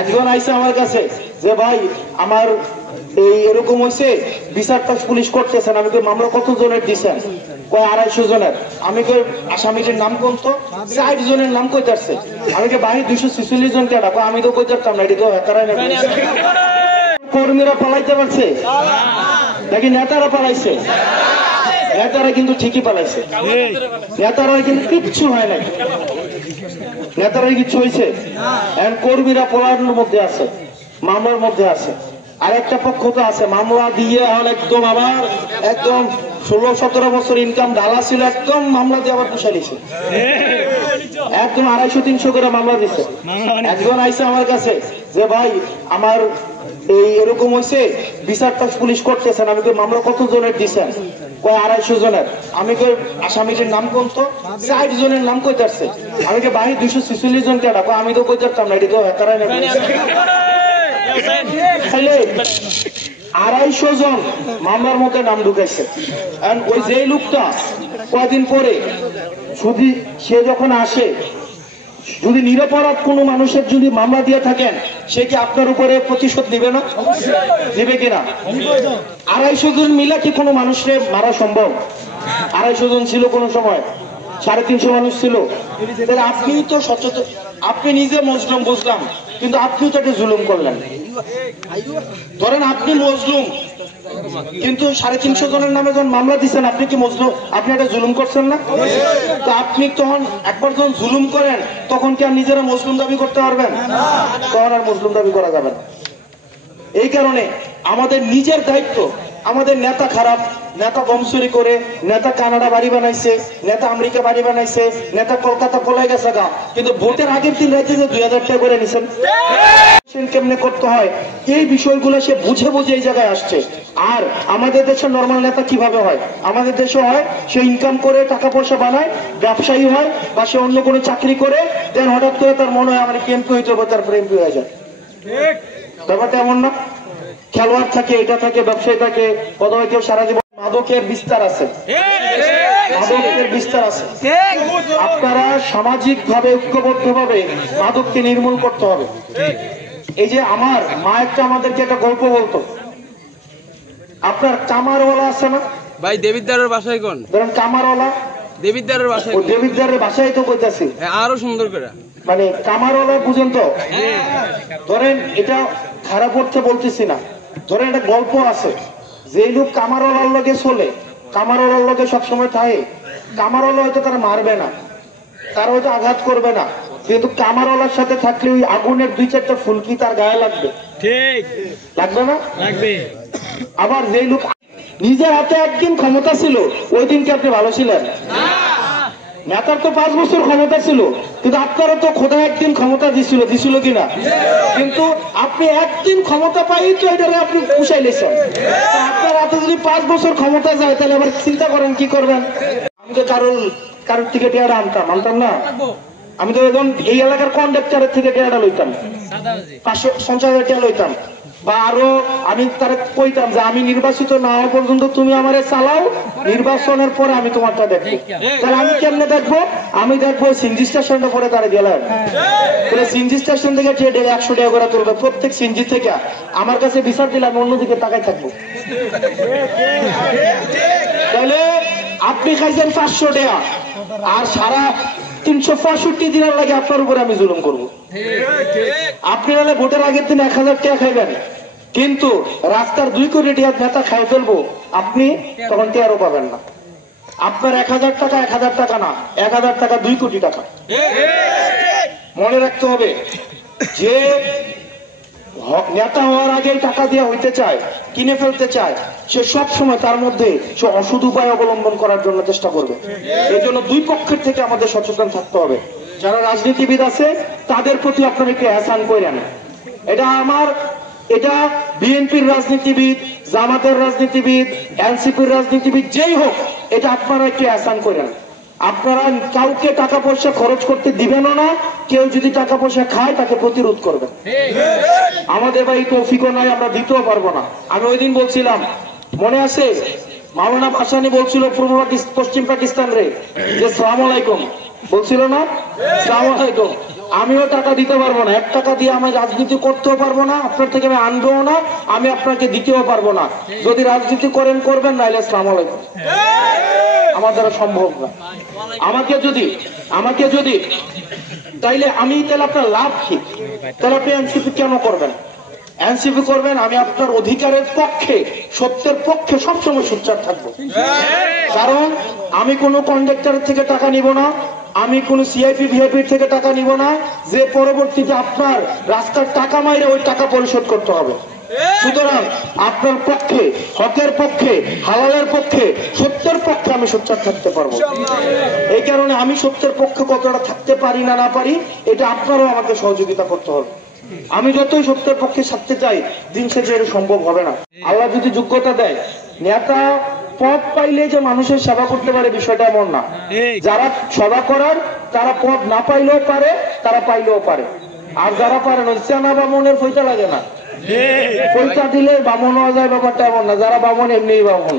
একজন আইসে আমার কাছে যে ভাই আমার এই এরকম হয়েছে, বিচারটা পুলিশ করতেছেন। আমি কই মামলা কত জনের দিচ্ছেন? কয় 250 জনের। আমি কই আসামিদের নাম কোন? তো 60 জনের নাম কইতাছে। আমি কই বাহির 246 জন কেডা? কয় আমি তো কইতাম না, এটা তো হেকারাই না। কর্মীরা পালাইতে পারছে নাকি নেতারা পালাইছে? নেতারা কিন্তু ঠিকই পালাইছে, নেতারা কিন্তু কিচ্ছু হয় নাই, নেতারাই কিছু হয়েছে। এখন কর্মীরা পলায়নের মধ্যে আছে, মামলার মধ্যে আছে। আর একটা পক্ষ তো আছে মামলা দিয়ে এখন একদম আবার একদম 16-17 বছর ইনকাম ঢালা ছিল, একদম মামলা দিয়ে আবার পুষাই নিছে, একদম 250-300 করে মামলা দিচ্ছে। একজন আইসে আমার কাছে যে ভাই আমার এই এরকম হয়েছে, বিচারটা পুলিশ করতেছেন। আমি কই মামলা কত জনের দিচ্ছেন? কয় 250 জনের। আমি কই আসামিদের নাম কোন? তো 60 জনের নাম কইতাছে। আমি কই বাহির 246 জন কেডা? কয় আমি তো কইতাম না, এটা তো হেকারাই না। 250 জন মামলার মধ্যে নাম ঢুকাইছে। ওই যে লোকটা কয়দিন পরে যদি সে যখন আসে, যদি নিরপরাধ কোনো মানুষের যদি মামলা দিয়ে থাকেন, সে কি আপনার উপরে প্রতিশোধ নিবে না? নিবে কিনা? 250 জন মিলা কি কোনো মানুষের মারা সম্ভব? 250 জন ছিল কোন সময়, 350 মানুষ ছিল। আপনি তো সচেতন, আপনি নিজে মজলুম বুঝলাম, কিন্তু আপনিও তো একটা জুলুম করলেন। ধরেন আপনি মজলুম, কিন্তু 350 জনের নামে যখন মামলা দিচ্ছেন, আপনি কি মজলুম? আপনি একটা জুলুম করছেন না? তো আপনি তখন একবার যখন জুলুম করেন, তখন কি আর নিজেরা মজলুম দাবি করতে পারবেন? তখন আর মজলুম দাবি করা যাবে না। এই কারণে আমাদের নিজের দায়িত্ব। আমাদের নেতা খারাপ, নেতা বমচুরি করে, নেতা কানাডা বাড়ি বানাইছে, নেতা আমেরিকা বাড়ি বানাইছে, নেতা কলকাতা পলাই গেছে গা, কিন্তু ভোটের আগের দিন রাইতে যে 2000 টাকা করে নিছেন, কেমনে করতে হয় এই বিষয়গুলো সে বুঝে বুঝে এই জায়গায় আসছে। আর আমাদের দেশের নর্মাল নেতা কিভাবে হয়? আমাদের দেশে হয় সে ইনকাম করে টাকা পয়সা বানায়, ব্যবসায়ী হয়, বা সে অন্য কোনো চাকরি করে, দেন হঠাৎ করে তার মনে হয় আমার এমপি হইতে হবে, তারপরে এমপি হয়ে যায়। ব্যাপারটা এমন না। খেলোয়াড় থাকে, এটা থাকে, ব্যবসায়ী থাকে, অথবা কেউ সারা জীবন। মাদকের বিস্তার আছে, মাদকের বিস্তার আছে। আপনারা সামাজিক ভাবে ঐক্যবদ্ধ ভাবে মাদককে নির্মূল করতে হবে। এই যে আমার মা একটা আমাদেরকে একটা গল্প বলতো, আপনার কামারওয়ালা আছে না ভাই? দেবিদ্দারের বাসায় কোন? ধরেন কামারওয়ালা, দেবিদ্দারের বাসায়, দেবিদ্দারের বাসায় তো কইতাছি, আরো সুন্দর করে মানে কামারওয়ালা বুঝেন তো? ধরেন এটা খারাপ অর্থে বলতেছি না, ধরেন একটা গল্প আছে, যে লোক কামারওয়ালার লগে চলে, কামারওয়ালার লগে সবসময় থাকে, কামারওয়ালা হয়তো তারা মারবে না, তার হয়তো আঘাত করবে না, কিন্তু কামারওয়ালার সাথে থাকলে ওই আগুনের 2-4টা ফুলকি তার গায়ে লাগবে। ঠিক লাগবে না? লাগবে। আবার যে লোক নিজের হাতে একদিন ক্ষমতা ছিল, ওই দিনকে আপনি ভালো ছিলেন? নেতার তো 5 বছর ক্ষমতা ছিল, কিন্তু আপনারা তো খোদা একদিন ক্ষমতা দিছিল কিনা? কিন্তু আপনি একদিন ক্ষমতা পাই তো এটারে আপনি পুষাই লেছেন। আপনার হাতে যদি 5 বছর ক্ষমতা যায়, তাহলে আবার চিন্তা করেন কি করবেন। আমি তো কারোর থেকে টিয়াটা আনতাম না। আমি তো এখন এই এলাকার কন্ডাক্টরের থেকে টিয়াটা লইতাম, 550,000 টাকা লইতাম। বা আরো আমি তারা কইতাম যে আমি নির্বাচিত না হওয়া পর্যন্ত তুমি আমারে চালাও, নির্বাচনের পরে আমি তোমারটা দেখবো। তাহলে আমি কেমনে দেখবো? আমি দেখবো সিএনজি স্টেশনটা পরে তারা গেলাম, সিএনজি স্টেশন থেকে 100 টাকা করে তুলবে প্রত্যেক সিএনজি থেকে। আমার কাছে বিচার দিলে আমি অন্যদিকে তাকাই থাকবো। তাহলে আপনি খাইছেন 500 টাকা, আর সারা 365 দিনের লাগে আপনার উপরে আমি জুলুম করবো। আপনি হলে ভোটের আগের দিন 1000 টাকা খাইবেন, কিন্তু রাস্তার 2 কোটি টাকা নেতা খাই ফেলবো, আপনি তখন টেরও পাবেন না। আপনার 1000 টাকা 1000 টাকা না, 1000 টাকা 2 কোটি টাকা। মনে রাখতে হবে, যে নেতা হওয়ার আগে টাকা দিয়ে হইতে চায়, কিনে ফেলতে চায়, সে সব সময় তার মধ্যে সে অসৎ উপায় অবলম্বন করার জন্য চেষ্টা করবে। এই জন্য 2 পক্ষের থেকে আমাদের সচেতন থাকতে হবে। যারা রাজনীতিবিদ আছে তাদের প্রতি আপনারা একটু এহসান করেন। এটা বিএনপির রাজনীতিবিদ, জামাতের রাজনীতিবিদ, এনসিপির রাজনীতিবিদ, যেই হোক, এটা আপনারা একটু এহসান করেন। আপনারা কাউকে টাকা পয়সা খরচ করতে দিবেন না, কেউ যদি টাকা পয়সা খায় তাকে প্রতিরোধ করবেন। আমাদের ভাই তৌফিকও নাই, আমরা দিতেও পারবো না। আমি ওই দিন বলছিলাম, মনে আছে মাওলানা ভাসানী বলছিল পশ্চিম পাকিস্তান রে যে সালাম আলাইকুম, বলছিল না? সালাম আলাইকুম। আমিও টাকা দিতে পারবো না, 1 টাকা দিয়ে আমি রাজনীতি করতেও পারবো না, আপনার থেকে আমি আনবো না, আমি আপনাকে দিতেও পারবো না। যদি রাজনীতি করেন করবেন, নাইলে আসসালামু আলাইকুম। আমার দ্বারা সম্ভব না। আমাকে যদি তাইলে তাহলে আপনার লাভ কি? তাহলে আপনি এনসিপি কেন করবেন? এনসিপি করবেন, আমি আপনার অধিকারের পক্ষে, সত্যের পক্ষে সবসময় সোচ্চার থাকবো। কারণ আমি কোনো কন্ডাক্টরের থেকে টাকা নিব না, আমি কোন সিআইপি ভিআইপির থেকে টাকা নিব না, যে পরবর্তীতে আপনার রাস্তার টাকা মাইরে ওই টাকা পরিশোধ করতে হবে। সুতরাং আপনার পক্ষে, হকের পক্ষে, হালালের পক্ষে, সত্যের পক্ষে আমি সোচ্চার থাকতে পারবো। এই কারণে আমি সত্যের পক্ষে কতটা থাকতে পারি না না পারি, এটা আপনারাও আমাকে সহযোগিতা করতে হবে। আমি যতই সত্যের পক্ষে থাকতে চাই, দিন শেষে এটা সম্ভব হবে না। আল্লাহ যদি যোগ্যতা দেয়, নেতা পদ পাইলে যে মানুষের সেবা করতে পারে বিষয়টা এমন না। যারা সেবা করার, তারা পদ না পাইলেও পারে, তারা পাইলেও পারে। আর যারা পারে না, চেনা বামনের ফইতা লাগে না, পয়সা দিলে বামন হওয়া যায়, ব্যাপারটা এমন না। যারা বামন এমনি বামন।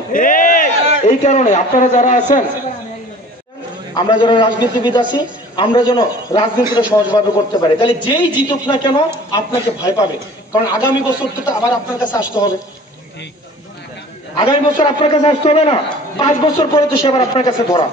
এই কারণে আপনারা যারা আছেন, আমরা যারা রাজনীতিবিদ আছি, আমরা যেন রাজনীতিটা সহজভাবে করতে পারি। তাহলে যেই জিতুক না কেন আপনাকে ভয় পাবে, কারণ আগামী বছর তো আবার আপনার কাছে আসতে হবে। আগামী বছর আপনার কাছে আসতে হবে না, 5 বছর পরে তো সে আবার আপনার কাছে ধরা।